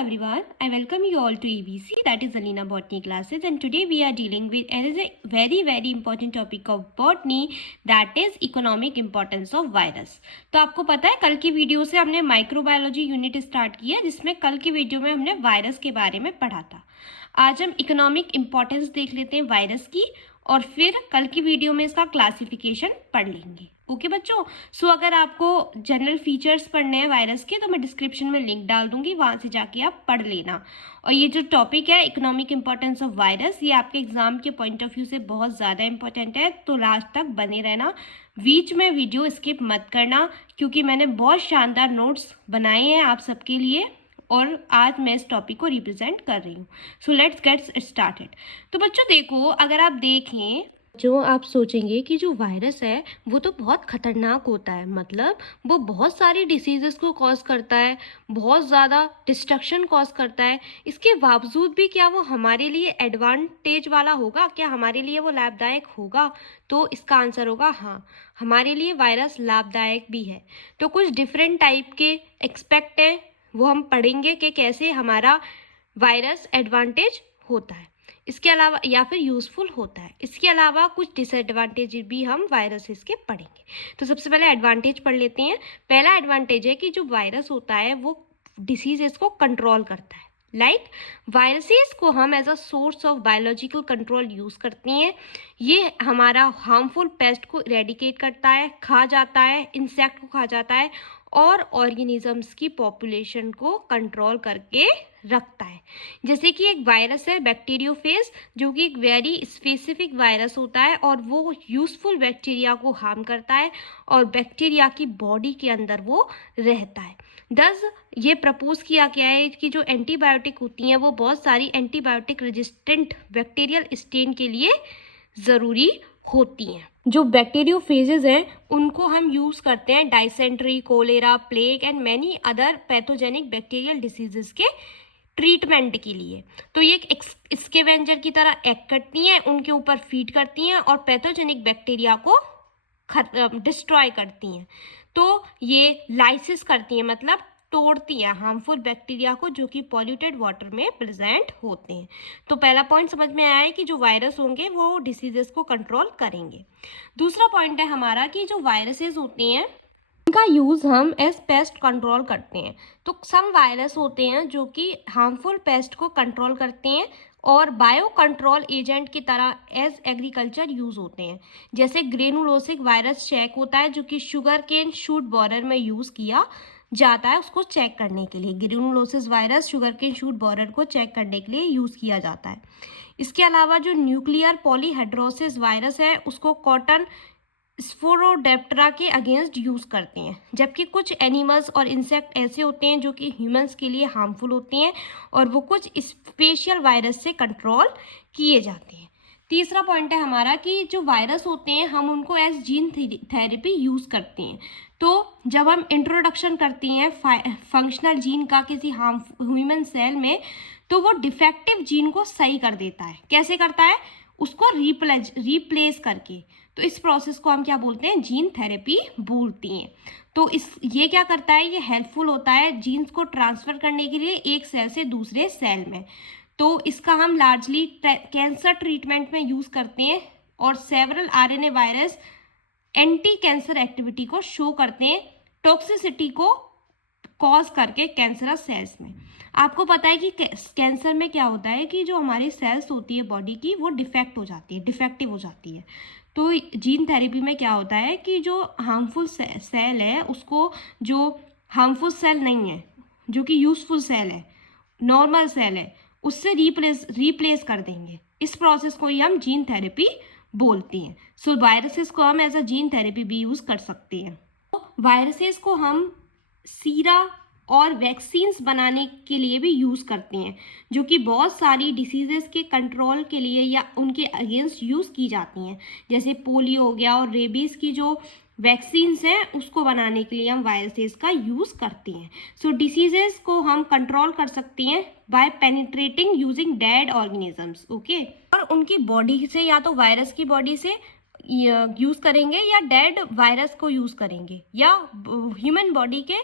everyone, I welcome you all to ABC, that is Alina Botany classes, and today we are dealing with another very important topic of botany, that is economic importance of virus. तो आपको पता है कल की video से हमने microbiology unit start किया जिसमें कल की वीडियो में हमने वायरस के बारे में पढ़ा था। आज हम इकोनॉमिक इम्पोर्टेंस देख लेते हैं वायरस की और फिर कल की वीडियो में इसका क्लासिफिकेशन पढ़ लेंगे। ओके बच्चों, सो अगर आपको जनरल फीचर्स पढ़ने हैं वायरस के तो मैं डिस्क्रिप्शन में लिंक डाल दूंगी, वहाँ से जाके आप पढ़ लेना। और ये जो टॉपिक है इकोनॉमिक इम्पोर्टेंस ऑफ वायरस, ये आपके एग्जाम के पॉइंट ऑफ व्यू से बहुत ज़्यादा इंपॉर्टेंट है, तो लास्ट तक बने रहना, बीच में वीडियो स्किप मत करना क्योंकि मैंने बहुत शानदार नोट्स बनाए हैं आप सबके लिए और आज मैं इस टॉपिक को रिप्रेजेंट कर रही हूँ। So let's get started. तो बच्चों देखो, अगर आप देखें जो आप सोचेंगे कि जो वायरस है वो तो बहुत खतरनाक होता है, मतलब वो बहुत सारी डिसीजेस को कॉज करता है, बहुत ज़्यादा डिस्ट्रक्शन कॉज करता है। इसके बावजूद भी क्या वो हमारे लिए एडवांटेज वाला होगा, क्या हमारे लिए वो लाभदायक होगा? तो इसका आंसर होगा हाँ, हमारे लिए वायरस लाभदायक भी है। तो कुछ डिफरेंट टाइप के एक्सपेक्ट हैं, वो हम पढ़ेंगे कि कैसे हमारा वायरस एडवांटेज होता है, इसके अलावा या फिर यूज़फुल होता है। इसके अलावा कुछ डिसएडवांटेज भी हम वायरसेस के पढ़ेंगे। तो सबसे पहले एडवांटेज पढ़ लेते हैं। पहला एडवांटेज है कि जो वायरस होता है वो डिसीजेस को कंट्रोल करता है। वायरसेस को हम as a source of biological control use करते हैं। ये हमारा हार्मफुल पेस्ट को इरेडिकेट करता है, खा जाता है, इंसेक्ट को खा जाता है और ऑर्गेनिजम्स की पॉपुलेशन को कंट्रोल करके रखता है। जैसे कि एक वायरस है बैक्टीरियोफेज, जो कि एक वेरी स्पेसिफिक वायरस होता है और वो यूजफुल बैक्टीरिया को हार्म करता है और बैक्टीरिया की बॉडी के अंदर वो रहता है। दस ये प्रपोज किया गया है कि जो एंटीबायोटिक होती हैं वो बहुत सारी एंटीबायोटिक रेजिस्टेंट बैक्टीरियल स्ट्रेन के लिए ज़रूरी होती हैं। जो बैक्टीरियोफेजेज हैं उनको हम यूज़ करते हैं dysentery, cholera, plague and many other pathogenic bacterial diseases के ट्रीटमेंट के लिए। तो ये एक स्कैवेंजर की तरह एक्ट करती हैं, उनके ऊपर फीड करती हैं और पैथोजेनिक बैक्टीरिया को डिस्ट्रॉय करती हैं। तो ये लाइसिस करती हैं, मतलब तोड़ती हैं हार्मफुल बैक्टीरिया को जो कि पॉल्यूटेड वाटर में प्रेजेंट होते हैं। तो पहला पॉइंट समझ में आया है कि जो वायरस होंगे वो डिसीजेस को कंट्रोल करेंगे। दूसरा पॉइंट है हमारा कि जो वायरसेस होते हैं उनका यूज़ हम एज पेस्ट कंट्रोल करते हैं। तो सम वायरस होते हैं जो कि हार्मफुल पेस्ट को कंट्रोल करते हैं और बायो कंट्रोल एजेंट की तरह एज एग्रीकल्चर यूज़ होते हैं। जैसे ग्रेनुलोसिक वायरस चेक होता है जो कि शुगर केन शूट बोरर में यूज़ किया जाता है उसको चेक करने के लिए। Granulosis virus sugar cane shoot borer को चेक करने के लिए यूज़ किया जाता है। इसके अलावा जो न्यूक्लियर पॉलीहेड्रोसिस वायरस है उसको कॉटन स्पोरोडेप्टेरा के अगेंस्ट यूज़ करते हैं। जबकि कुछ एनिमल्स और इंसेक्ट ऐसे होते हैं जो कि ह्यूमंस के लिए हार्मफुल होते हैं और वो कुछ स्पेशल वायरस से कंट्रोल किए जाते हैं। तीसरा पॉइंट है हमारा कि जो वायरस होते हैं हम उनको एज जीन थेरेपी यूज़ करते हैं। तो जब हम इंट्रोडक्शन करते हैं फंक्शनल जीन का किसी ह्यूमन सेल में तो वो डिफेक्टिव जीन को सही कर देता है। कैसे करता है? उसको रिप्लेस करके। तो इस प्रोसेस को हम क्या बोलते हैं? जीन थेरेपी बोलते हैं। तो ये क्या करता है? ये हेल्पफुल होता है जीन्स को ट्रांसफ़र करने के लिए एक सेल से दूसरे सेल में। तो इसका हम लार्जली कैंसर ट्रीटमेंट में यूज़ करते हैं और several RNA virus anti cancer activity को शो करते हैं, टॉक्सिसिटी को कॉज करके कैंसरस सेल्स में। आपको पता है कि कैंसर में क्या होता है कि जो हमारी सेल्स होती है बॉडी की वो डिफेक्टिव हो जाती है। तो जीन थेरेपी में क्या होता है कि जो हार्मफुल सेल है उसको, जो हार्मफुल सेल नहीं है, जो कि यूजफुल सेल है, नॉर्मल सेल है, उससे रिप्लेस कर देंगे। इस प्रोसेस को ही हम जीन थेरेपी बोलते हैं। सो वायरसेस को हम एज अ जीन थेरेपी भी यूज़ कर सकते हैं। तो वायरसेस को हम सीरा और वैक्सीन्स बनाने के लिए भी यूज़ करते हैं जो कि बहुत सारी डिसीजेस के कंट्रोल के लिए या उनके अगेंस्ट यूज़ की जाती हैं। जैसे पोलियो हो गया और रेबीज़ की जो वैक्सीन्स हैं उसको बनाने के लिए हम वायरसेस का यूज़ करते हैं। सो डिसीजेस को हम कंट्रोल कर सकते हैं by penetrating using dead organisms. Okay, और उनकी बॉडी से या तो वायरस की बॉडी से यूज़ करेंगे या डेड वायरस को यूज़ करेंगे या ह्यूमन बॉडी के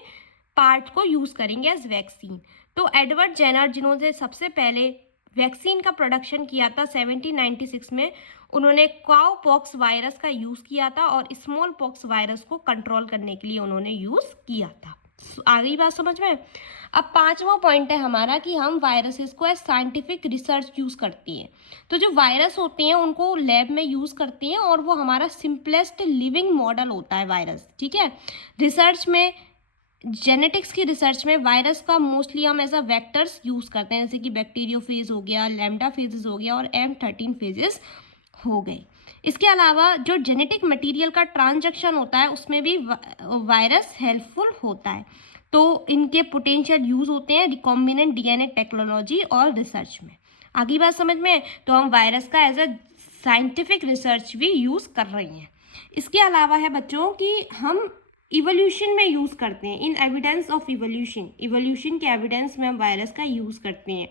पार्ट को यूज़ करेंगे एज वैक्सीन। तो एडवर्ड जेनर, जिन्होंने सबसे पहले वैक्सीन का प्रोडक्शन किया था 1796 में, उन्होंने काउ पॉक्स वायरस का यूज़ किया था और स्मॉल पॉक्स वायरस को कंट्रोल करने के लिए उन्होंने यूज़ किया था। आ गई बात समझ में? अब 5वां पॉइंट है हमारा कि हम वायरसेस को एज साइंटिफिक रिसर्च यूज़ करती हैं। तो जो वायरस होते हैं उनको लैब में यूज़ करती हैं और वो हमारा सिंपलेस्ट लिविंग मॉडल होता है वायरस, ठीक है। रिसर्च में, जेनेटिक्स की रिसर्च में वायरस का मोस्टली हम एज अ वेक्टर्स यूज़ करते हैं, जैसे कि बैक्टीरियोफेज हो गया, लैम्डा फेजेस हो गया और M13 फेजेस हो गए। इसके अलावा जो जेनेटिक मटेरियल का ट्रांजैक्शन होता है उसमें भी वायरस हेल्पफुल होता है। तो इनके पोटेंशियल यूज़ होते हैं रिकॉम्बिनेंट DNA टेक्नोलॉजी और रिसर्च में। आगे बात समझ में? तो हम वायरस का एज अ साइंटिफिक रिसर्च भी यूज़ कर रहे हैं। इसके अलावा है बच्चों कि हम इवोल्यूशन में यूज़ करते हैं, in evidence of evolution, evolution के एविडेंस में हम वायरस का यूज़ करते हैं।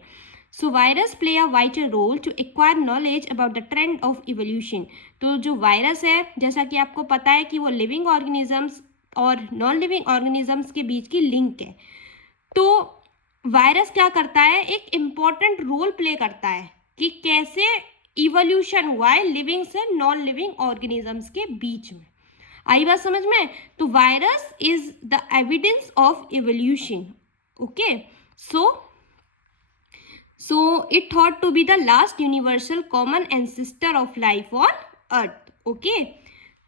So virus play a vital role to acquire knowledge about the trend of evolution. तो जो वायरस है, जैसा कि आपको पता है कि वो लिविंग ऑर्गेनिजम्स और नॉन लिविंग ऑर्गेनिजम्स के बीच की लिंक है। तो वायरस क्या करता है, एक इम्पॉर्टेंट रोल प्ले करता है कि कैसे इवोल्यूशन हुआ है लिविंग से नॉन लिविंग ऑर्गेनिजम्स के बीच में। आई बात समझ में? तो virus is the evidence of evolution. Okay, so it thought to be the last universal common ancestor of life on earth. okay,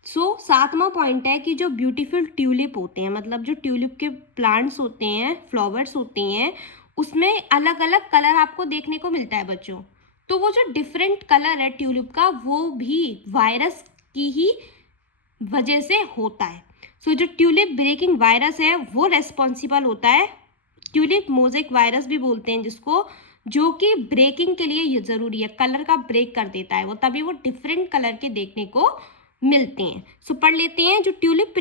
so 7वां पॉइंट है कि जो ब्यूटीफुल ट्यूलिप होते हैं, मतलब जो ट्यूलिप के प्लांट्स होते हैं, फ्लावर्स होते हैं, उसमें अलग अलग कलर आपको देखने को मिलता है बच्चों। तो वो जो डिफरेंट कलर है ट्यूलिप का, वो भी वायरस की ही वजह से होता है। सो जो ट्यूलिप ब्रेकिंग वायरस है वो रेस्पॉन्सिबल होता है, ट्यूलिप मोज़ेक वायरस भी बोलते हैं जिसको, जो कि ब्रेकिंग के लिए ये ज़रूरी है, कलर का ब्रेक कर देता है वो, तभी वो डिफरेंट कलर के देखने को मिलते हैं। सो पढ़ लेते हैं, जो ट्यूलिप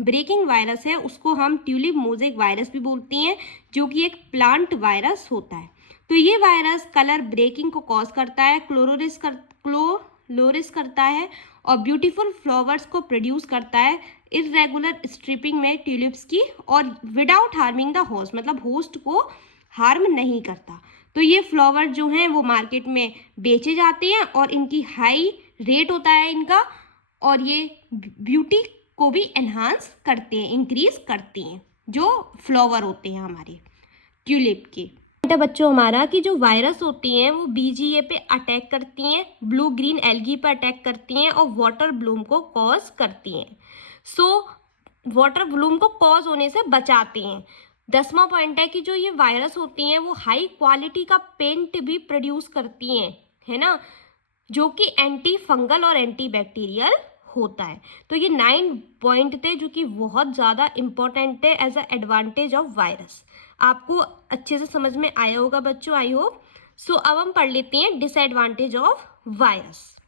ब्रेकिंग वायरस है उसको हम ट्यूलिप मोज़ेक वायरस भी बोलते हैं, जो कि एक प्लांट वायरस होता है। तो ये वायरस कलर ब्रेकिंग को कॉज करता है, क्लोरोरिस करता है और ब्यूटीफुल फ्लावर्स को प्रोड्यूस करता है इरेगुलर स्ट्रिपिंग में ट्यूलिप्स की, और विदाउट हार्मिंग द होस्ट, मतलब होस्ट को हार्म नहीं करता। तो ये फ्लावर जो हैं वो मार्केट में बेचे जाते हैं और इनकी हाई रेट होता है इनका, और ये ब्यूटी को भी एनहांस करते हैं, इंक्रीज करते हैं, जो फ्लावर होते हैं हमारे ट्यूलिप के। बच्चों हमारा कि जो वायरस होती हैं वो BGA पे अटैक करती हैं, ब्लू ग्रीन एल्गी पर अटैक करती हैं और वाटर ब्लूम को कॉज करती हैं। सो वाटर ब्लूम को कॉज होने से बचाते हैं। 10वां पॉइंट है कि जो ये वायरस होती हैं वो हाई क्वालिटी का पेंट भी प्रोड्यूस करती हैं, है ना, जो कि एंटी फंगल और एंटी बैक्टीरियल होता है। तो ये 9 पॉइंट थे जो कि बहुत ज़्यादा इंपॉर्टेंट है as a advantage of virus. आपको अच्छे से समझ में आया होगा बच्चों, आई होप। सो अब हम पढ़ लेते हैं डिसएडवांटेज ऑफ वायरस।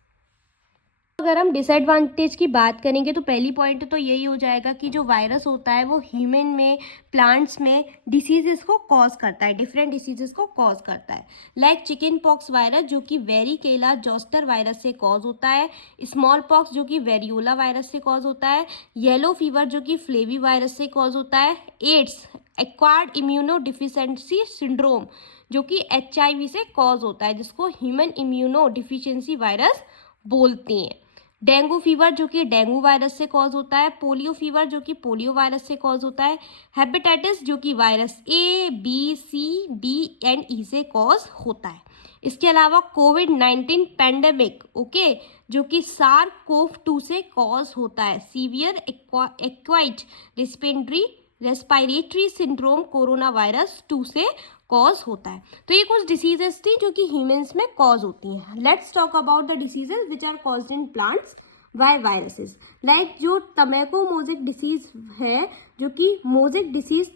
अगर हम डिसएडवांटेज की बात करेंगे तो पहली पॉइंट तो यही हो जाएगा कि जो वायरस होता है वो ह्यूमन में, प्लांट्स में डिसीजेस को कॉज करता है, डिफरेंट डिसीजेस को कॉज करता है। लाइक चिकन पॉक्स वायरस जो कि वेरिकेला जोस्टर वायरस से कॉज होता है, स्मॉल पॉक्स जो कि वेरियोला वायरस से कॉज होता है, येलो फीवर जो कि फ्लेवी वायरस से कॉज होता है, ads acquired immuno deficiency syndrome जो कि HIV से कॉज होता है, जिसको ह्यूमन इम्यूनो डिफिशिएंसी वायरस बोलते हैं। डेंगू फीवर जो कि डेंगू वायरस से कॉज होता है, पोलियो फीवर जो कि पोलियो वायरस से कॉज होता है, हेपेटाइटिस जो कि virus A, B, C, D and E से कॉज होता है। इसके अलावा कोविड-19 पैंडेमिक, ओके, जो कि SARS-CoV-2 से कॉज होता है, severe acute respiratory syndrome corona virus 2 से कॉज होता है। तो ये कुछ डिसीजेस थी जो कि ह्यूमंस में कॉज होती हैं। Let's talk about the diseases which are caused in plants by viruses. Like जो टबैको मोज़ेक डिसीज है, जो कि मोज़ेक डिसीज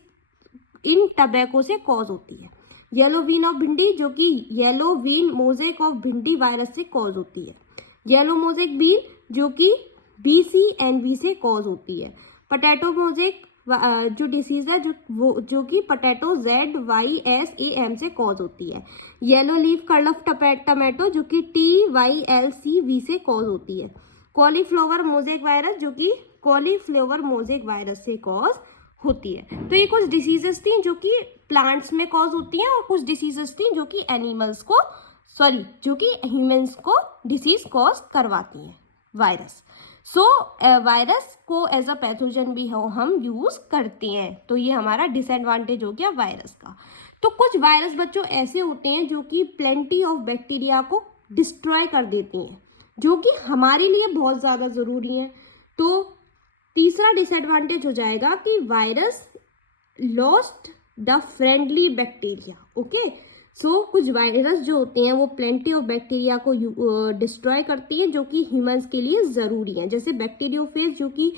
इन टबैको से कॉज होती है। येलो वीन ऑफ भिंडी जो कि yellow vein mosaic of bhindi virus से कॉज होती है। येलो मोज़ेक बीन जो कि BCNV से कॉज होती है। पोटैटो मोज़ेक जो डिसीज है जो कि पोटैटो ZYSAM से कॉज होती है। Yellow leaf curl of tomato जो कि TYLCV से कॉज होती है। कॉलीफ्लावर मोज़ेक वायरस जो कि कॉलीफ्लावर मोज़ेक वायरस से कॉज होती है। तो ये कुछ डिसीजेस थी जो कि प्लांट्स में कॉज होती हैं और कुछ डिसीजेस थी जो कि एनिमल्स को जो कि ह्यूमंस को डिसीज कॉज करवाती हैं, वायरस। सो वायरस को एज अ पैथोजन भी हम यूज़ करते हैं। तो ये हमारा डिसएडवांटेज हो गया वायरस का। तो कुछ वायरस बच्चों ऐसे होते हैं जो कि प्लेंटी ऑफ बैक्टीरिया को डिस्ट्रॉय कर देती हैं, जो कि हमारे लिए बहुत ज़्यादा ज़रूरी हैं। तो तीसरा डिसएडवांटेज हो जाएगा कि virus lost the friendly bacteria. Okay, so कुछ वायरस जो होते हैं वो प्लेंटी ऑफ बैक्टीरिया को डिस्ट्रॉय करती हैं, जो कि ह्यूमंस के लिए ज़रूरी हैं। जैसे बैक्टीरियोफेज जो कि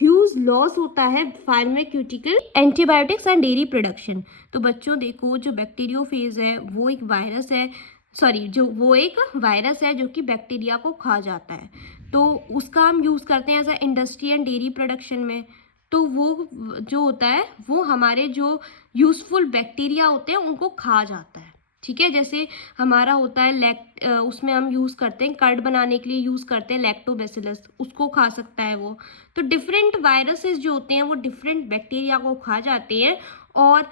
ह्यूज लॉस होता है pharmaceutical antibiotics and dairy production. तो बच्चों देखो, जो बैक्टीरियोफेज है वो एक वायरस है, वो एक वायरस है जो कि बैक्टीरिया को खा जाता है। तो उसका हम यूज़ करते हैं as a industry and dairy production में। तो वो जो होता है वो हमारे जो यूज़फुल बैक्टीरिया होते हैं उनको खा जाता है। ठीक है, जैसे हमारा होता है उसमें हम यूज़ करते हैं कर्ड बनाने के लिए यूज़ करते हैं लैक्टोबैसिलस, उसको खा सकता है वो। तो डिफरेंट वायरसेस जो होते हैं वो डिफरेंट बैक्टीरिया को खा जाते हैं और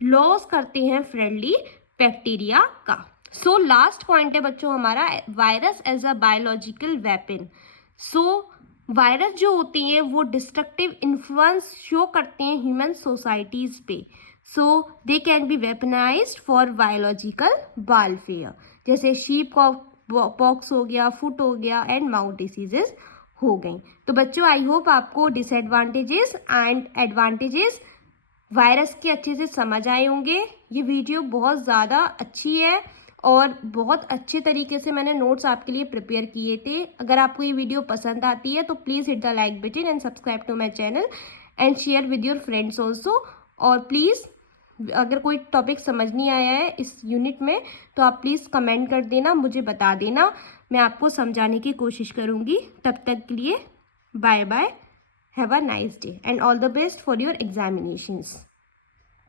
लॉस करते हैं फ्रेंडली बैक्टीरिया का। सो लास्ट पॉइंट है बच्चों हमारा, virus as a biological weapon. So virus जो होते हैं वो डिस्ट्रक्टिव इन्फ्लुएंस शो करते हैं ह्यूमन सोसाइटीज़ पे। So they can be weaponised for biological warfare, जैसे शीप पॉक्स हो गया, फुट हो गया एंड माउथ डिसीजेस हो गई। तो बच्चों आई होप आपको डिसएडवांटेजेस एंड एडवांटेजेस वायरस के अच्छे से समझ आए होंगे। ये वीडियो बहुत ज़्यादा अच्छी है और बहुत अच्छे तरीके से मैंने नोट्स आपके लिए प्रिपेयर किए थे। अगर आपको ये वीडियो पसंद आती है तो please hit the like button and subscribe to my channel and share with your friends also. और प्लीज़ अगर कोई टॉपिक समझ नहीं आया है इस यूनिट में तो आप प्लीज़ कमेंट कर देना, मुझे बता देना, मैं आपको समझाने की कोशिश करूँगी। तब तक के लिए bye bye, have a nice day and all the best for your examinations.